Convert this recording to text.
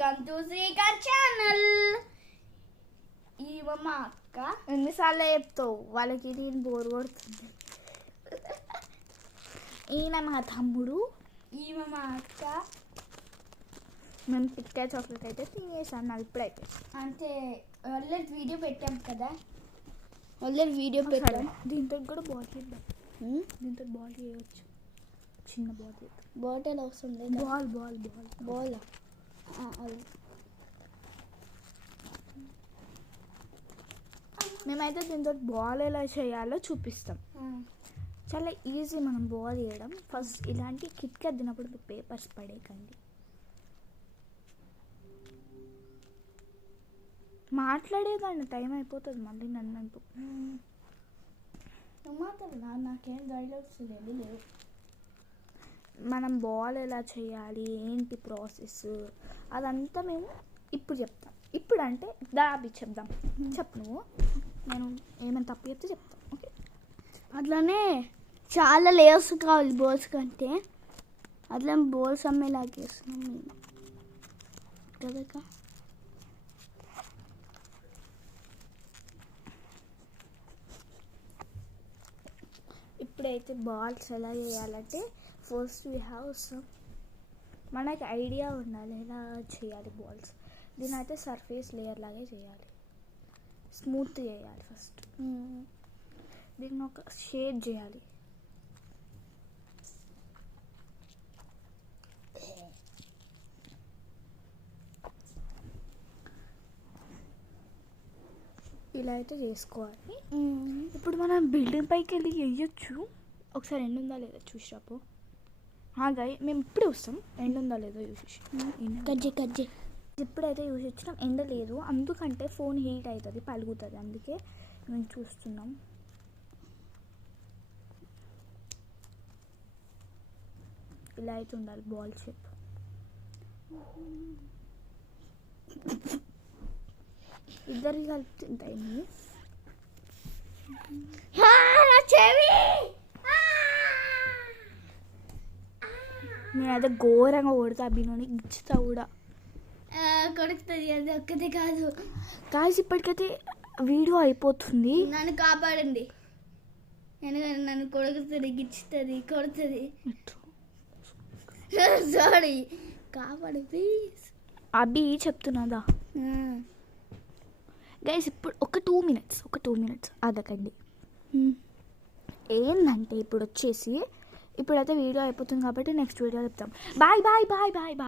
Welcome to Srikanth channel. ఈమె మా అక్క. ఎన్నిసార్లు చెప్తావు వాళ్ళకి నేను బోర్ కొడుతుంది. ఈయన మా తమ్ముడు, ఈమె మా అక్క. మేము పిక్కాయ చాక్లెట్ అయితే తినేసాను. నాకు ఇప్పుడైతే అంటే ఆల్రెడీ వీడియో పెట్టాం కదా, ఆల్రెడీ వీడియో పెట్టాం. దీంతో కూడా బాల్ చేద్దాం. దీంతో బాల్ చేయవచ్చు. చిన్న బాల్ బాటిల్ వస్తుంది. బాల్ బాల్ బాల్ బాల్ మేమైతే దీంతో బాల్ ఎలా చేయాలో చూపిస్తాం. చాలా ఈజీ మనం బాల్ చేయడం. ఫస్ట్ ఇలాంటి కిట్కి అద్దినప్పుడు పేపర్స్ పడేయకండి. మాట్లాడేదాన్ని టైం అయిపోతుంది మళ్ళీ నన్ను అనుకో. నాకేం డైలాగ్స్ లేవు. మనం బాల్ ఎలా చేయాలి, ఏంటి ప్రాసెస్, అదంతా మేము ఇప్పుడు చెప్తాం. ఇప్పుడు అంటే దాబి చెప్దాం. చెప్పు నువ్వు, నేను ఏమైనా తప్పు చెప్తే చెప్తాను. ఓకే, అట్లానే చాలా లేయర్స్ కావాలి బోల్స్ కంటే. అట్లా బోల్స్ అమ్మేలాగేస్తున్నాం మేము కదా. ఇప్పుడైతే బాల్స్ ఎలా చేయాలంటే ఫస్ట్ వీ హ్యావ్ సమ్ మనకి ఐడియా ఉండాలి ఎలా చేయాలి బాల్స్. దీని అయితే సర్ఫేస్ లేయర్ లాగే చేయాలి, స్మూత్ చేయాలి. ఫస్ట్ దీన్ని ఒక షేడ్ చేయాలి. ఇలా అయితే చేసుకోవాలి. ఇప్పుడు మనం బిల్డింగ్ పైకి వెళ్ళి వేయచ్చు. ఒకసారి ఎండ్ ఉందా లేదా చూసిరాపు. గాయ మేము ఇప్పుడే వస్తాం, ఎండ్ ఉందా లేదో చూసి కజ్జి ఇప్పుడైతే యూజ్ వచ్చినాం. ఎండ లేదు, అందుకంటే ఫోన్ హీట్ అవుతుంది, పలుగుతుంది. అందుకే మేము చూస్తున్నాం. ఇలా అయితే ఉండాలి బాల్ షేప్. ఇద్దరికి కలిపి ఉంటాయి. నేనైతే ఘోరంగా కొడతా అభినోని, గిచ్చుతా కూడా. కొడుకుతుంది అది ఒక్కటే కాదు. కాదు ఇప్పటికైతే వీడియో అయిపోతుంది. నన్ను కాపాడండి, ఎందుకంటే నన్ను కొడుకుతుంది, గిచ్చుతుంది, కొడుతుంది. సారీ, కాపాడు ప్లీజ్. Abhi చెప్తున్నదా guys. ఇప్పుడు ఒక 2 minutes అదకండి. ఏంటంటే ఇప్పుడు వచ్చేసి ఇప్పుడైతే వీడియో అయిపోతుంది కాబట్టి నెక్స్ట్ వీడియో చెప్తాం. Bye bye bye bye bye.